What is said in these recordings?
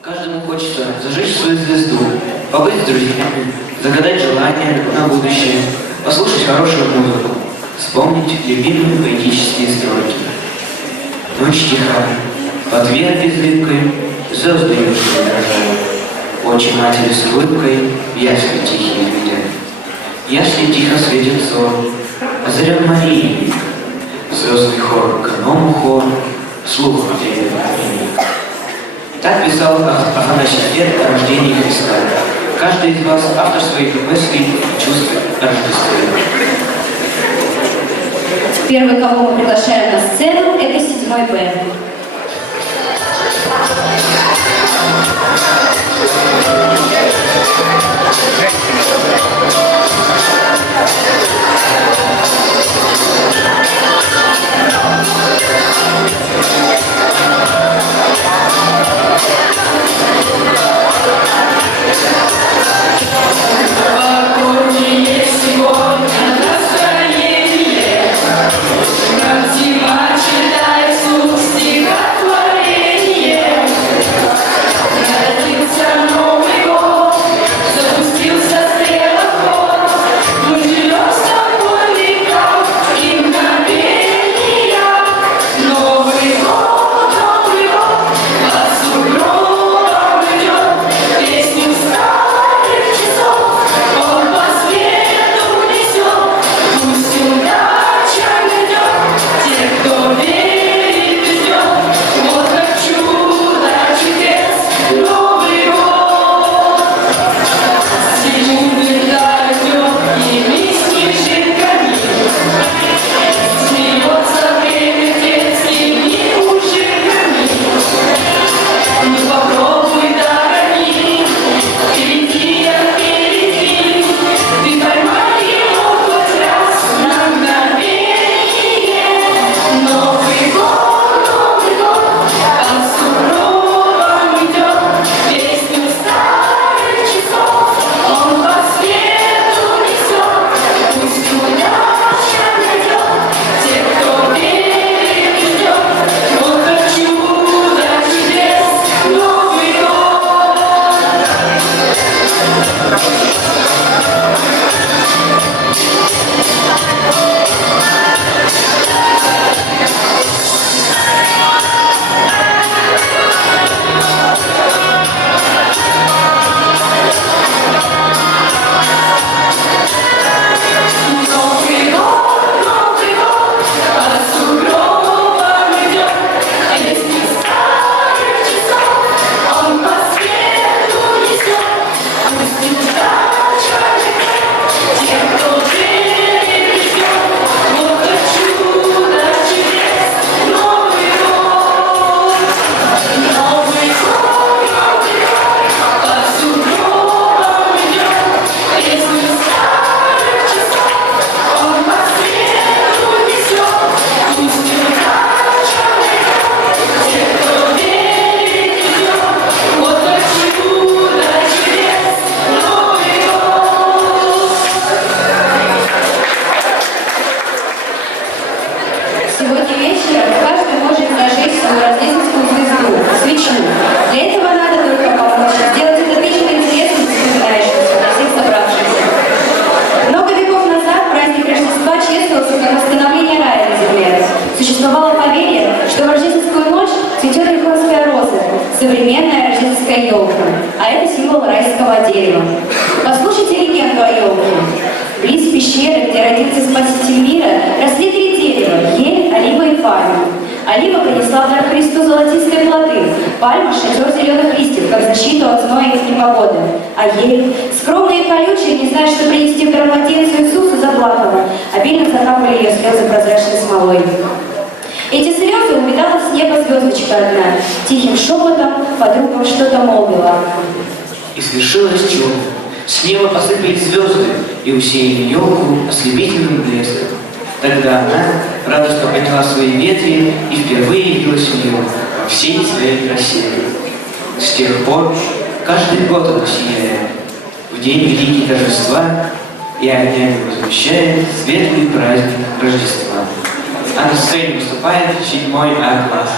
Каждому хочется зажечь свою звезду, побыть с друзьями, загадать желания на будущее, послушать хорошую музыку, вспомнить любимые поэтические строки. Ночь тиха, под веер безликой звезды южные дрожат. Очи матери с улыбкой ясли тихие видят. Ясли тихо светит зор, озарен Марией. Звездный хор к иному хору слух уделит. Так писал Афанасий Дед о рождении Христа. Каждый из вас автор своих мыслей, чувств Рождества. Первый, кого мы приглашаем на сцену, это 7-й Б. Современная рождественская елка, а это символ райского дерева. Послушайте легенду о елке. Близ пещеры, где родился Спаситель мира, росли 3 дерева – ель, олива и пальма. Олива принесла в дар Христу золотистые плоды, пальма – шатер зеленых листьев, как защиту от зноя и непогоды. А ель, скромная и колючая, не зная, что принести в дар младенцу Иисусу, заплакала. Обильно закапали ее слезы прозрачной смолой. Эти слезы увидала с неба звездочка одна. Тихим шепотом подругам что-то молвила. И свершилось чудо. С неба посыпались звезды и усеяли елку ослепительным блеском. Тогда она радостно подняла свои ветви и впервые явилась в мир во всей своей красе. С тех пор каждый год она сияет. В день великий торжества и огнями возмущает светлый праздник Рождества. А на сцене выступает 7-й А-класс.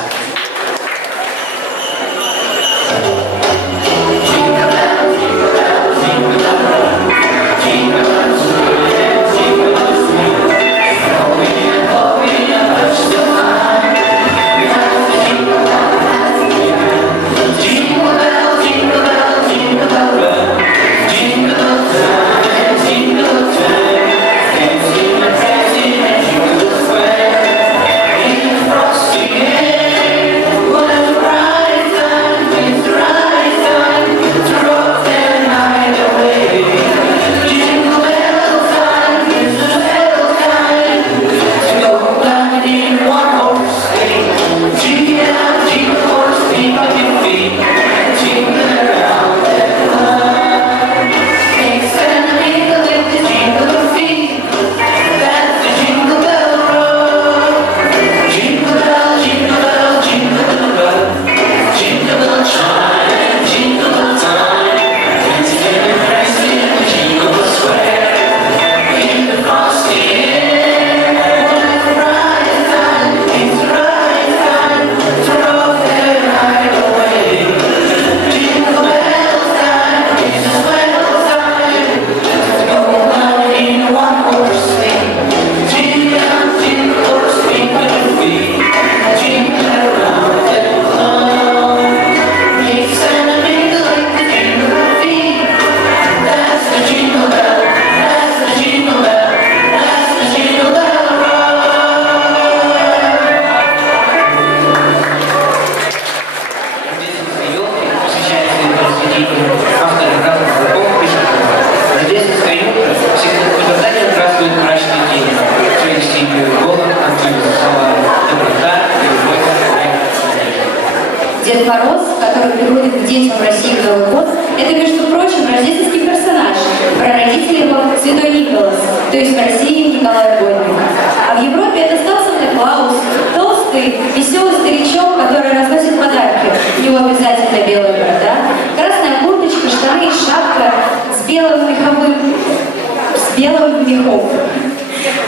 Мороз, который приходит к детям в России в Новый год, это, между прочим, рождественский персонаж. Прародитель его Святой Николас, то есть в России Николай Годник. А в Европе это стал Санта-Клаус, толстый, веселый старичок, который разносит подарки. У него обязательно белая борода, красная курточка, штаны и шапка с белым мехом.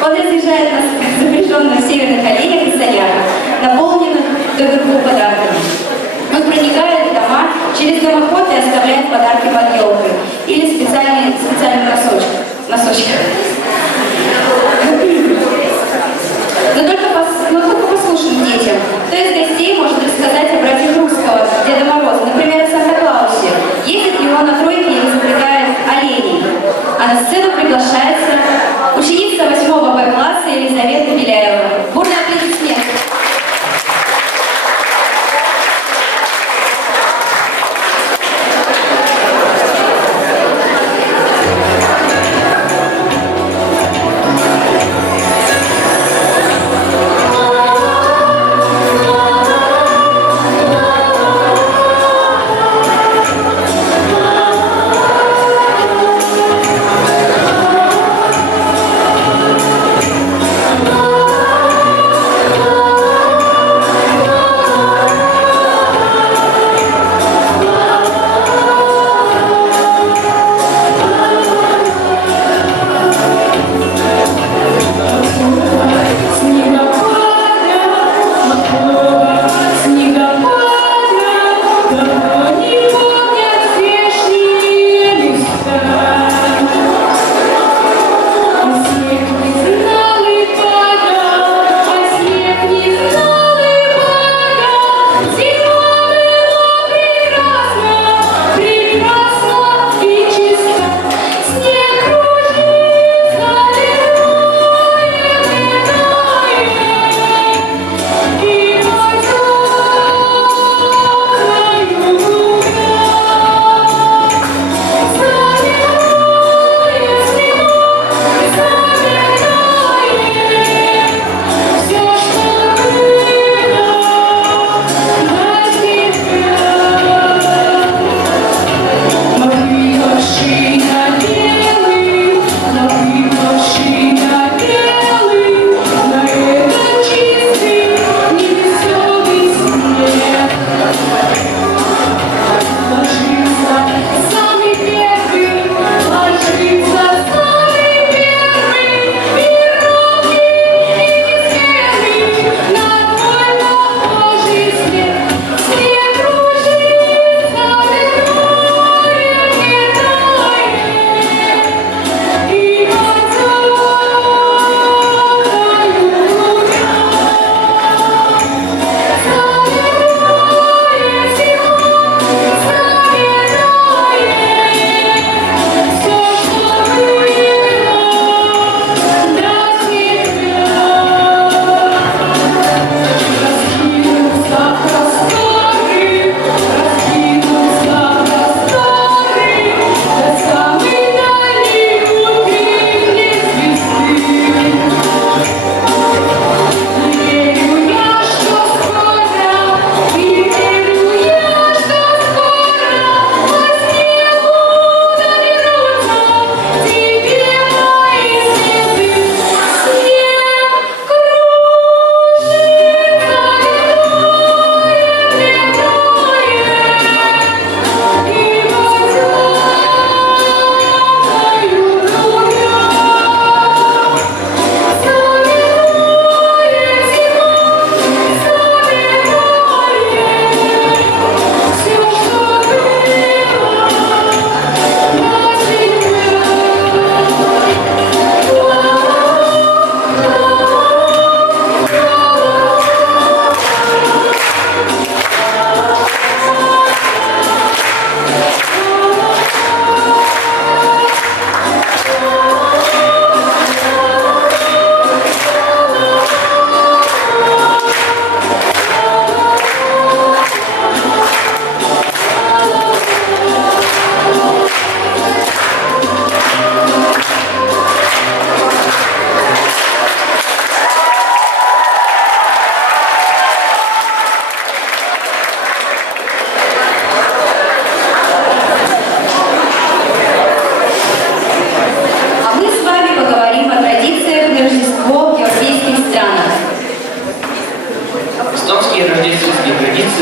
Он разъезжает на запряженных северных оленях и санях, наполненных доверху подарками. Он проникает в дома через дымоход и оставляет подарки под елкой или специальным носочках. Но только послушным детям. Кто из гостей может рассказать о братьях Русского, Деда Мороза, например, о Санта-Клаусе? Ездит ли он на тройке и запрягает оленей? А на сцену приглашается ученица 8 Б-класса Елизавета Беляева. Бурные аплодисменты.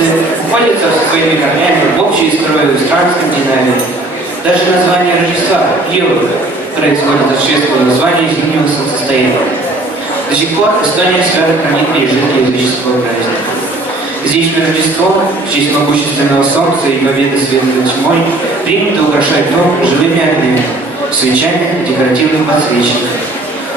традиции уходят со своими корнями в общие строи стран Скандинавии. Даже название Рождества Йола происходит от шведского названия зимнего солнцестояния. До сих пор Эстония свято хранит пережитки языческого праздника. Здешнее Рождество, в честь могущественного солнца и победы света над тьмой, принято украшать дом живыми огнями, свечами и декоративным подсвечником.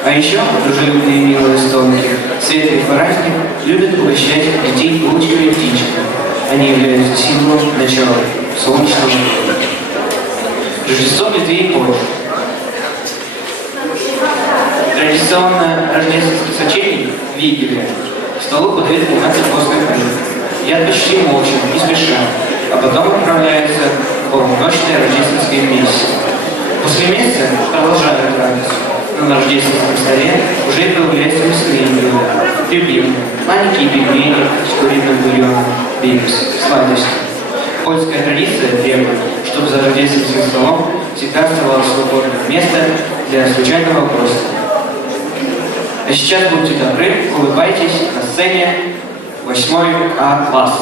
А еще дружелюбные и милые эстонки в светлый праздник любят угощать детей булочками и птичками. Они являются символом начала солнечного года. Рождество ветвей позже. Традиционно рождественский сочельник в Вигеле к столу подают 12 постных блюд. Едят почти молча, не спеша, а потом отправляются в полночное рождественское месяц. После месяца продолжают радость. Но на рождественском столе уже появляются мясные блюда, любимые, маленькие пельмени с куриным бульоном, бимс, сладости. Польская традиция требует, чтобы за рождественским столом всегда оставалось свободное место для случайного вопроса. А сейчас будьте добры, улыбайтесь на сцене 8 А класс.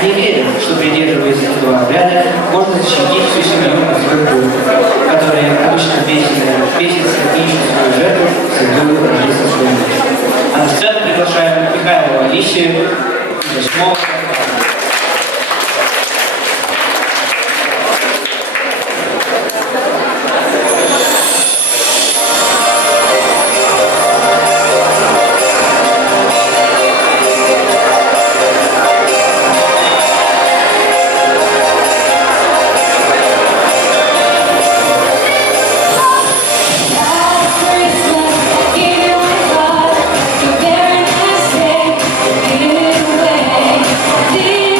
Они верят, что придерживаясь этого обряда, можно защитить всю семью от злых духов, которые обычно месяц ищут свою жертву в святую рождественскую ночь. А на сцену приглашаем Михайлову Алисию, 8-го. The very next day, give it away.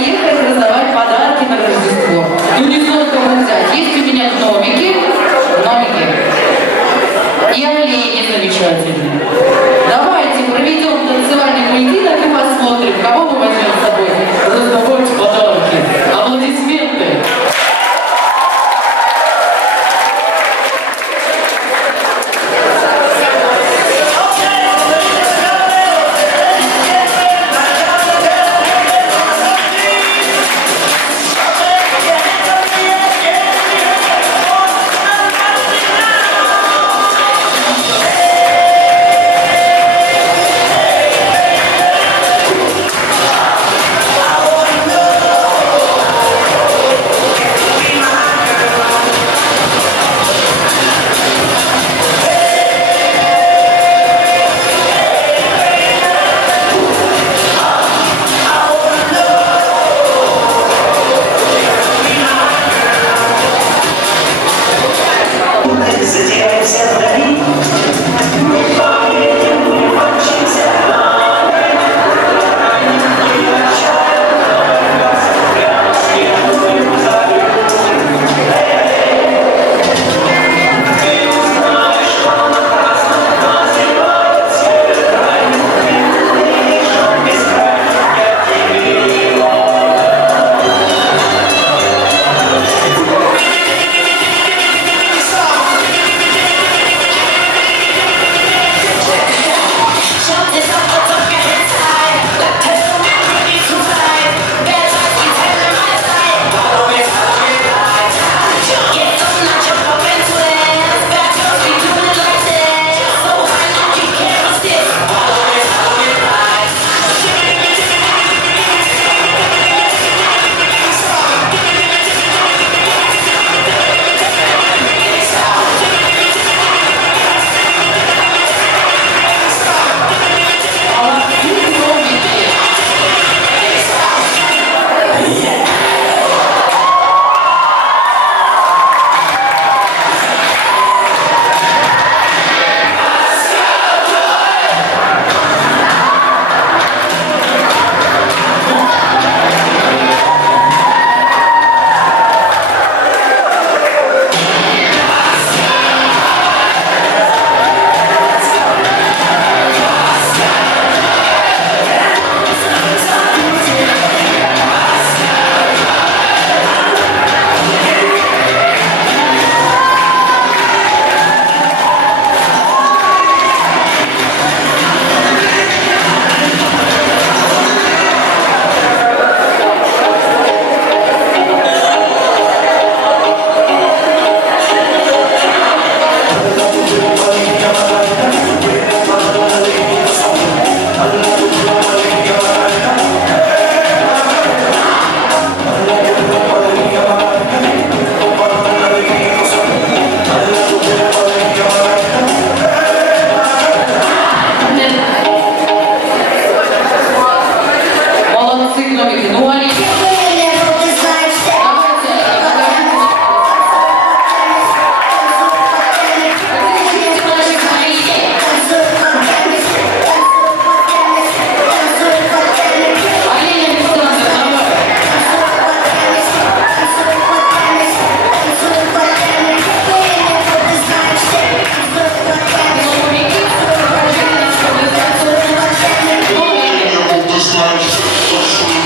поехать раздавать подарки на Рождество. Ну не знаю, кого взять. Есть у меня гномики. И олени замечательные. Давайте проведем танцевальный поединок и посмотрим, кого мы возьмем с собой раздавать подарки. Аплодисменты.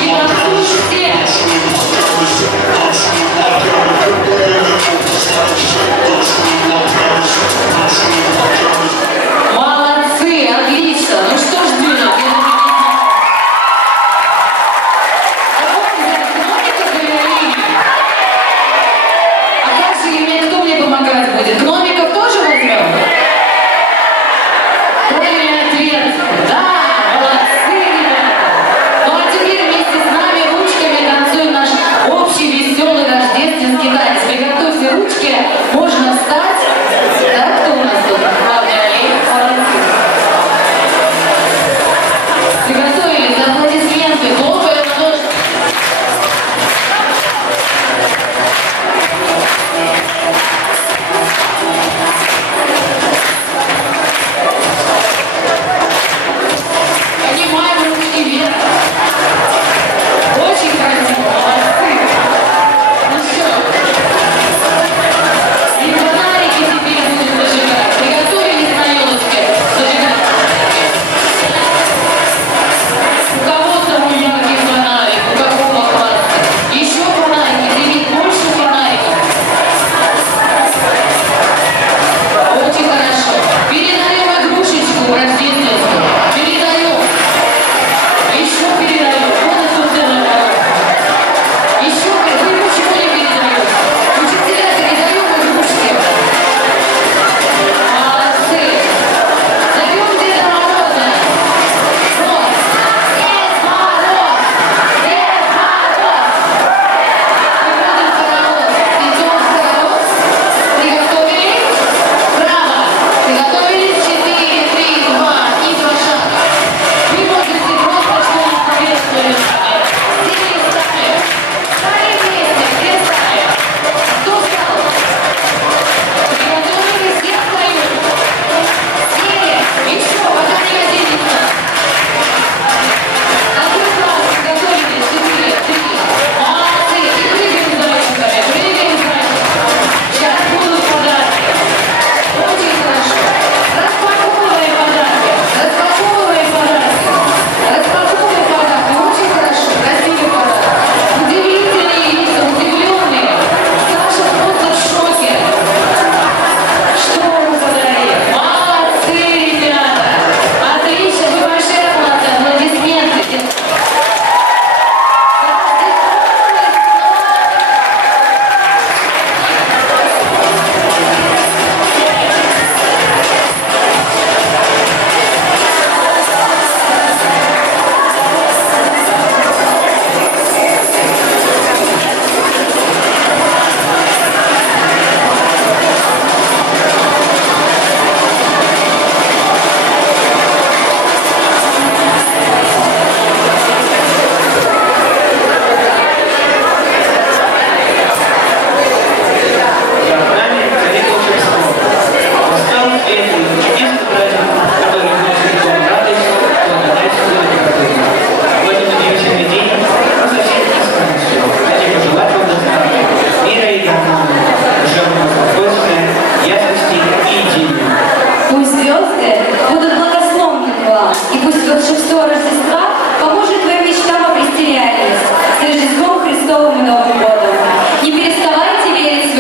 И послушайте,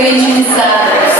творит чудеса.